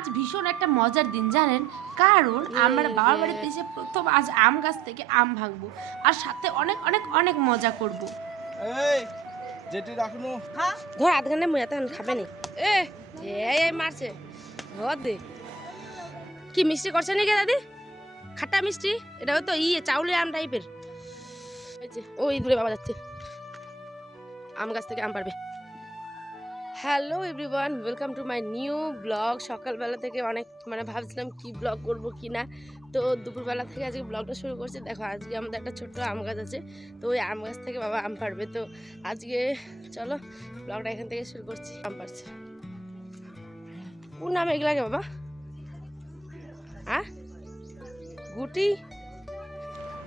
আজ ভীষণ একটা মজার দিন জানেন, কারণ আমার বাবার বাড়িতে এসে প্রথম আজ আম গাছ থেকে আম ভাঙবো আর সাথে অনেক অনেক অনেক মজা করব। এই যেটি রাখনু ধর আধ ঘন্টা মুই তখন খাবে নি এ এই মারছে ধর দে কি মিষ্টি করছে নাকি দাদি? খাটা মিষ্টি এটা তো চাউলের আম টাইপের। ওই দূরে বাবা যাচ্ছে আম গাছ থেকে আম পারবে। Hello everyone, welcome to my new blog. সকালবেলা থেকে অনেক ভাবছিলাম কি ব্লগ করব কি না, তো দুপুরবেলা থেকে আজকে ব্লগটা শুরু করছি। দেখো আজকে আমাদের একটা ছোট্ট আম গাছ আছে, তো ওই আম গাছ থেকে বাবা আম পারবে। তো আজকে চলো ব্লগটা এখান থেকে শুরু করছি। আম পারছে কোন নাম এগুলাকে বাবা? গুটি।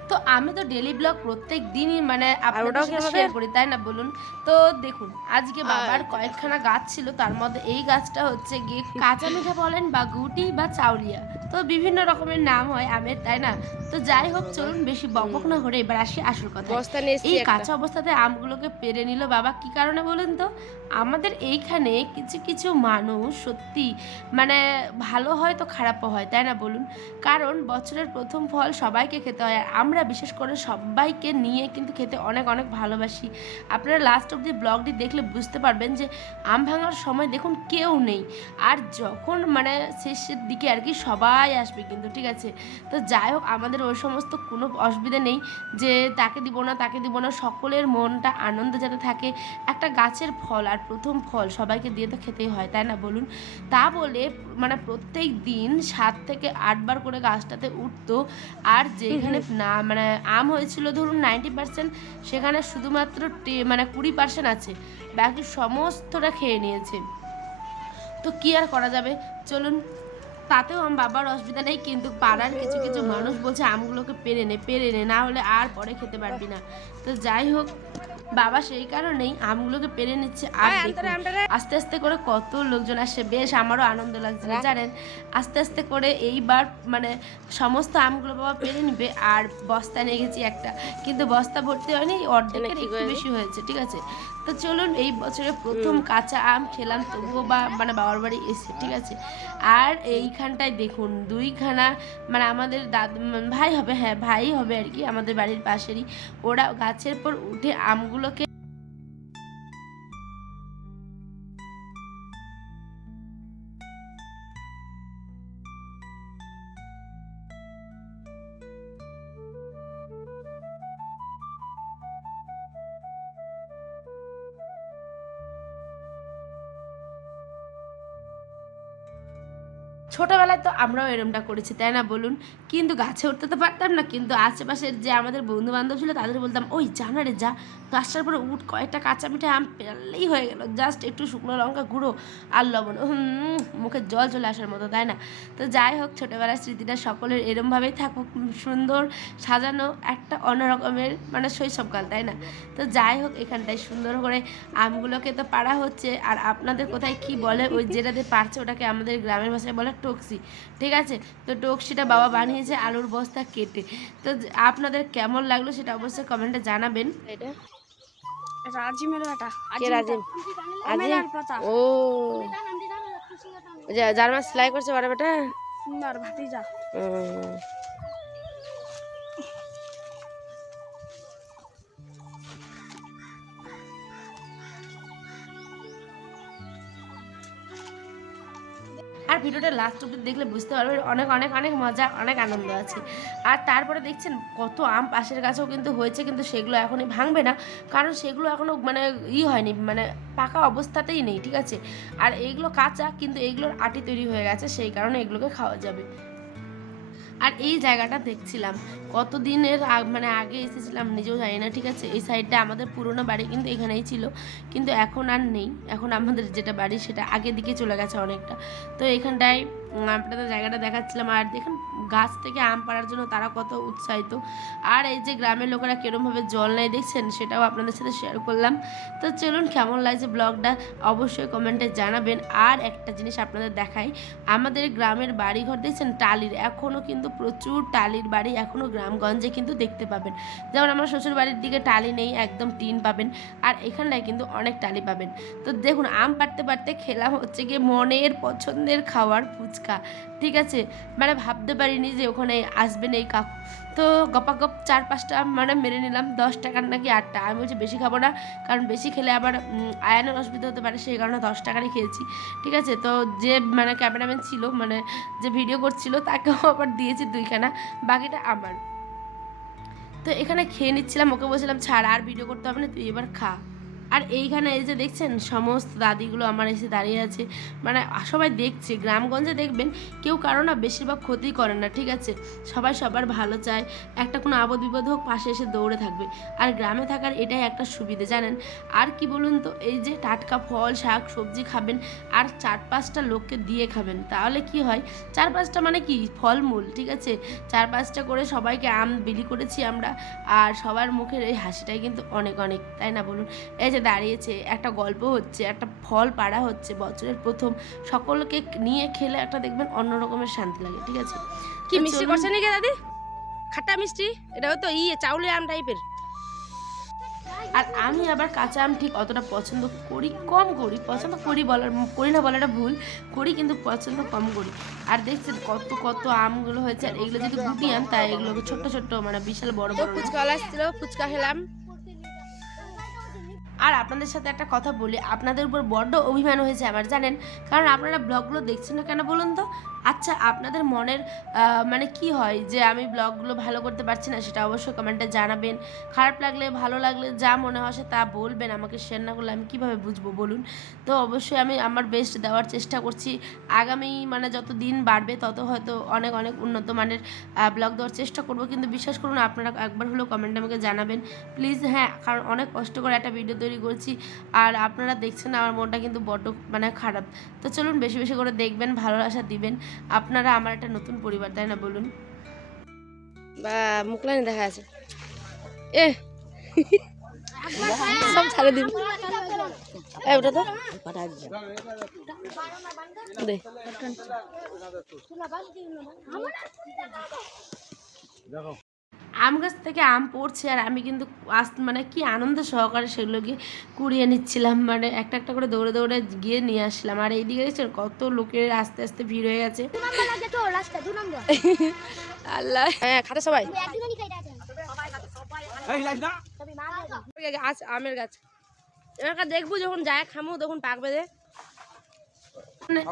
তো আমি তো ডেলি ব্লগ প্রত্যেক দিনই আপনাদের ওটাও সাথে কি শেয়ার করি, তাই না বলুন? তো দেখুন আজকে বাবার কয়েকখানা গাছ ছিল, তার মধ্যে এই গাছটা হচ্ছে গিয়ে কাঁচা মিঠা বলেন বা গুটি বা চাউলিয়া, তো বিভিন্ন রকমের নাম হয় আমের, তাই না? তো যাই হোক চলুন বেশি বকবক না করে এবার আসি আসল কথা। বস্তা নিয়ে এসেছি এই একটা। কাঁচা অবস্থাতে আমগুলোকে পেরে নিল বাবা, কি কারণে বলুন তো? আমাদের এইখানে কিছু কিছু মানুষ সত্যি ভালো হয় তো খারাপও হয়, তাই না বলুন? কারণ বছরের প্রথম ফল সবাইকে খেতে হয়, আর আমরা বিশেষ করে সবাইকে নিয়ে কিন্তু খেতে অনেক অনেক ভালোবাসি। আপনারা লাস্ট অব দি ব্লগটি দেখলে বুঝতে পারবেন যে আম ভাঙার সময় দেখুন কেউ নেই, আর যখন শেষের দিকে আর কি সবাই আসবে কিন্তু, ঠিক আছে? তো যাই হোক আমাদের ওই সমস্ত কোনো অসুবিধা নেই যে তাকে দিব না তাকে দিব না, সকলের মনটা আনন্দ যাতে থাকে। একটা গাছের ফল আর প্রথম ফল সবাইকে দিয়ে তো খেতেই হয়, তাই না বলুন? তা বলে প্রত্যেক দিন 7 থেকে 8 বার করে গাছটাতে উঠতো, আর যেখানে না আম হয়েছিল ধরুন 90%, সেখানে শুধুমাত্র 20% আছে, বাকি সমস্তটা খেয়ে নিয়েছে। তো কি আর করা যাবে, চলুন। তাতেও আমার বাবার অসুবিধা নেই, কিন্তু পাড়ার কিছু কিছু মানুষ বলছে আমগুলোকে পেরে নে না হলে আর পরে খেতে পারবি না। তো যাই হোক বাবা সেই কারণেই আমগুলোকে পেরে নিচ্ছে। আর দেখুন আস্তে আস্তে করে কত লোকজন আসছে, বেশ আমারও আনন্দ লাগছে জানেন। আস্তে আস্তে করে এইবার সমস্ত আমগুলো বাবা পেরে নিবে, আর বস্তা নিয়ে গেছি একটা, কিন্তু বস্তা ভর্তি হয়নি, অর্ধেকের একটু বেশি হয়েছে, ঠিক আছে? তো চলুন এই বছরে প্রথম কাঁচা আম খেলাম, তবুও বা বাবার বাড়ি এসে, ঠিক আছে? আর এইখানটায় দেখুন দুইখানা আমাদের ভাই হবে, হ্যাঁ ভাই হবে আর কি, আমাদের বাড়ির পাশেরই, ওরা গাছের পর উঠে আমগুলোকে ছোটোবেলায় তো আমরাও এরমটা করেছি, তাই না বলুন? কিন্তু গাছে উঠতে তো পারতাম না, কিন্তু আশেপাশের যে আমাদের বন্ধু বান্ধব ছিল তাদের বলতাম, ওই জানা রে যা, গাছটার পরে উঠ, কয়েকটা কাঁচা মিঠে আম পেরলেই হয়ে গেল, জাস্ট একটু শুকনো লঙ্কা গুঁড়ো আর লবণ, মুখে জল চলে আসার মতো, তাই না? তো যাই হোক ছোটোবেলার স্মৃতিটা সকলের এরমভাবেই থাকুক, সুন্দর সাজানো একটা অন্যরকমের শৈশবকাল, তাই না? তো যাই হোক এখানটায় সুন্দর করে আমগুলোকে তো পাড়া হচ্ছে, আর আপনাদের কোথায় কি বলে ওই যেটাতে পারছে ওটাকে আমাদের গ্রামের ভাষায় বলে টকসি, ঠিক আছে? তো টকসিটা বাবা বানিয়েছে আলুর বস্তা কেটে। তো আপনাদের কেমন লাগলো সেটা অবশ্যই কমেন্টে জানাবেন। এটা রাজিমের বেটা কে রাজিম? ও যার মা সেলাই করছে বড় বেটা সুন্দর ভাতিজা। আর ভিডিওটা লাস্ট অব্দি দেখলে বুঝতে পারবেন অনেক অনেক অনেক মজা, অনেক আনন্দ আছে। আর তারপরে দেখছেন কত আম পাশের গাছেও কিন্তু হয়েছে, কিন্তু সেগুলো এখনই ভাঙবে না, কারণ সেগুলো এখনও হয়নি, পাকা অবস্থাতেই নেই, ঠিক আছে? আর এইগুলো কাঁচা, কিন্তু এইগুলোর আটি তৈরি হয়ে গেছে, সেই কারণে এগুলোকে খাওয়া যাবে। আর এই জায়গাটা দেখছিলাম কতদিনের আগে এসেছিলাম নিজেও জানি না, ঠিক আছে? এই সাইডটা আমাদের পুরোনো বাড়ি কিন্তু এখানেই ছিল, কিন্তু এখন আর নেই, এখন আমাদের যেটা বাড়ি সেটা আগের দিকে চলে গেছে অনেকটা। তো এখানটায় আপনাদের জায়গাটা দেখাচ্ছিলাম, আর দেখুন গাছ থেকে আম পাড়ার জন্য তারা কত উৎসাহিত। আর এই যে গ্রামের লোকেরা কীরমভাবে জল নেয় দেখছেন, সেটাও আপনাদের সাথে শেয়ার করলাম। তো চলুন, কেমন লাগছে ব্লগটা অবশ্যই কমেন্টে জানাবেন। আর একটা জিনিস আপনাদের দেখাই, আমাদের গ্রামের বাড়িঘর দেখছেন টালির, এখনও কিন্তু প্রচুর টালির বাড়ি এখনও গ্রামগঞ্জে কিন্তু দেখতে পাবেন। যেমন আমার শ্বশুর বাড়ির দিকে টালি নেই, একদম টিন পাবেন, আর এখানটায় কিন্তু অনেক টালি পাবেন। তো দেখুন, আম পাড়তে পারতে খেলাম হচ্ছে গিয়ে মনের পছন্দের খাবার ফুচকা। ঠিক আছে, মানে ভাবতে পারিনি যে ওখানে আসবেন এই কাকু। তো গপাগপ 4-5টা মানে মেরে নিলাম, 10 টাকার নাকি 8টা। আমি বলছি বেশি খাবো না, কারণ বেশি খেলে আবার আয়ানের অসুবিধা হতে পারে, সেই কারণে 10 টাকারই খেয়েছি। ঠিক আছে, তো যে মানে ক্যামেরাম্যান ছিল, মানে যে ভিডিও করছিল, তাকেও আবার দিয়েছি 2খানা, বাকিটা আমার। তো এখানে খেয়ে নিচ্ছিলাম, ওকে বলছিলাম ছাড়, আর ভিডিও করতে হবে না, তুই এবার খা। আর এইখানে এই যে দেখছেন সমস্ত দাদিগুলো আমার এসে দাঁড়িয়ে আছে, মানে সবাই দেখছে। গ্রামগঞ্জে দেখবেন কেউ কারো না বেশিরভাগ ক্ষতি করে না, ঠিক আছে, সবাই সবার ভালো চায়, একটা কোনো আপদ বিপদ হোক পাশে এসে দৌড়ে থাকবে। আর গ্রামে থাকার এটাই একটা সুবিধে জানেন। আর কি বলুন তো, এই যে টাটকা ফল শাক সবজি খাবেন, আর 4-5টা লোককে দিয়ে খাবেন, তাহলে কি হয়, 4-5টা মানে কি ফলমূল, ঠিক আছে, 4-5টা করে সবাইকে আম বিলি করেছি আমরা। আর সবার মুখের এই হাসিটাই কিন্তু অনেক অনেক, তাই না বলুন। এই যে দাঁড়িয়েছে, একটা গল্প হচ্ছে, একটা ফল পাড়া হচ্ছে, বছরের প্রথম, সকলকে নিয়ে খেলে একটা দেখবেন অন্য রকমের শান্তি লাগে। ঠিক আছে, কি মিষ্টি করছে নাকি দাদি? খাট্টা মিষ্টি, এটা তো চাউলে আম টাইপের। আর আমি আবার কাঁচা আম ঠিক অতটা পছন্দ করি, কম করি, পছন্দ করি করি না বলাটা ভুল, করি কিন্তু পছন্দ কম করি। আর দেখছেন কত কত আমগুলো হয়েছে, আর এগুলো যদি গুটি আম, তাই এগুলোকে ছোট্ট ছোট্ট মানে বিশাল বড় বড়। ফুচকা আসছিল, ফুচকা খেলাম। আর আপনাদের সাথে একটা কথা বলি, আপনাদের উপর বড্ড অভিমান হয়েছে আমার, জানেন, কারণ আপনারা ব্লগগুলো দেখছেন না কেন বলুন তো। আচ্ছা, আপনাদের মনের মানে কি হয় যে আমি ব্লগগুলো ভালো করতে পারছি না, সেটা অবশ্যই কমেন্টে জানাবেন। খারাপ লাগলে ভালো লাগলে যা মনে হয় তা বলবেন, আমাকে শেয়ার না করলে আমি কিভাবে বুঝবো বলুন। তো অবশ্যই আমি আমার বেস্ট দেওয়ার চেষ্টা করছি। আগামী মানে যত দিন বাড়বে তত হয়তো অনেক অনেক উন্নত মানের ব্লগ দেওয়ার চেষ্টা করব। কিন্তু বিশ্বাস করুন, আপনারা একবার হলেও কমেন্টে আমাকে জানাবেন প্লিজ। হ্যাঁ, কারণ অনেক কষ্ট করে একটা ভিডিও তৈরি করছি, আর আপনারা দেখছেন আমার মনটা কিন্তু বড্ড মানে খারাপ। তো চলুন, বেশি বেশি করে দেখবেন, ভালোবাসা দিবেন, আপনারা আমার একটা নতুন পরিবার, তাই না বলুন। বা মুখলানি দেখা আছে, এ সব ছাড়ে দিবি। ওটা তো দে। আম গাছ থেকে আম পড়ছে, আর আমি কিন্তু মানে কি আনন্দ সহকারে সেগুলোকে কুড়িয়ে নিচ্ছিলাম, মানে একটা একটা করে দৌড়ে দৌড়ে গিয়ে নিয়ে আসলাম। আর এইদিকে দেখছেন কত লোকের আস্তে আস্তে ভিড় হয়ে গেছে। আল্লাহ, হ্যাঁ খাতে সবাই। আমের গাছ এবার দেখবো, যখন যায় খামো তখন পাকবে। দে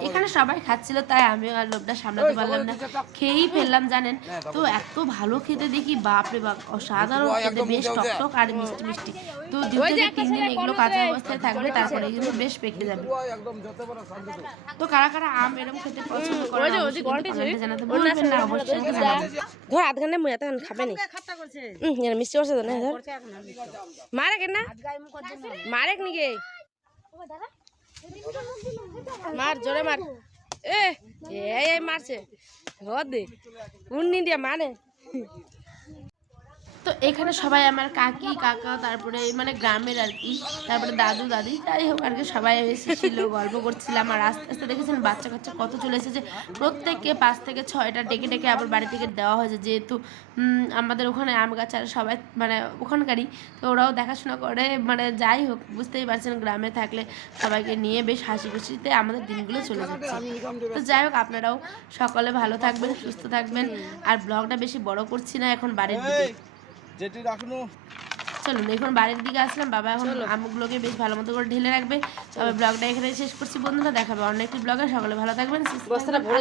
এখানে সবাই খাচ্ছিল, তাই আমিও আর লোভটা সামলাতে পারলাম না, খেয়েই ফেললাম জানেন। তো এত ভালো খেতে দেখি, বাপরে বাপ, অসাধারণ খেতে, বেশ টকটক আর মিষ্টি মিষ্টি। তো 2-3 দিন এগুলো কাঁচা অবস্থায় থাকবে, তারপরে কিন্তু বেশ পেকে যাবে। তো কারা কারা আম এরকম খেতে পছন্দ করে জানাতে ভুলবেন না, অবশ্যই জানাবেন। ধর আধ ঘন্টা মুই এত খাবে নি, মিষ্টি করছে তো না, ধর মারেক না, মারেক নিকে, মার জোরে মার, এ মারছে দে উন্নি দিয়া মানে। তো এখানে সবাই আমার কাকি কাকা, তারপরে মানে গ্রামের আর কি, তারপরে দাদু দাদি, যাই হোক আর কি, সবাই এসেছিল, গল্প করছিলাম। আর আস্তে আস্তে দেখেছেন বাচ্চা কাচ্চা কত চলে এসেছে, প্রত্যেককে 5 থেকে 6টা ডেকে ডেকে আবার বাড়ি থেকে দেওয়া হয়েছে, যেহেতু আমাদের ওখানে আম গাছ আর সবাই মানে ওখানকারই, তো ওরাও দেখাশোনা করে। মানে যাই হোক, বুঝতেই পারছেন গ্রামে থাকলে সবাইকে নিয়ে বেশ হাসি খুশিতে আমাদের দিনগুলো চলে যাচ্ছে। তো যাই হোক, আপনারাও সকলে ভালো থাকবেন, সুস্থ থাকবেন। আর ব্লগটা বেশি বড় করছি না, এখন বাড়ির দিকে চলুন, এখন বাড়ির দিকে আসলাম। বাবা এখন আমগুলোকে বেশ ভালো মতো করে ঢেলে রাখবে। তবে ব্লগটা এখানে শেষ করছি বন্ধুরা, দেখাবে অন্য একটি ব্লগে। সকলে ভালো থাকবেন, সুস্থ থাকবেন।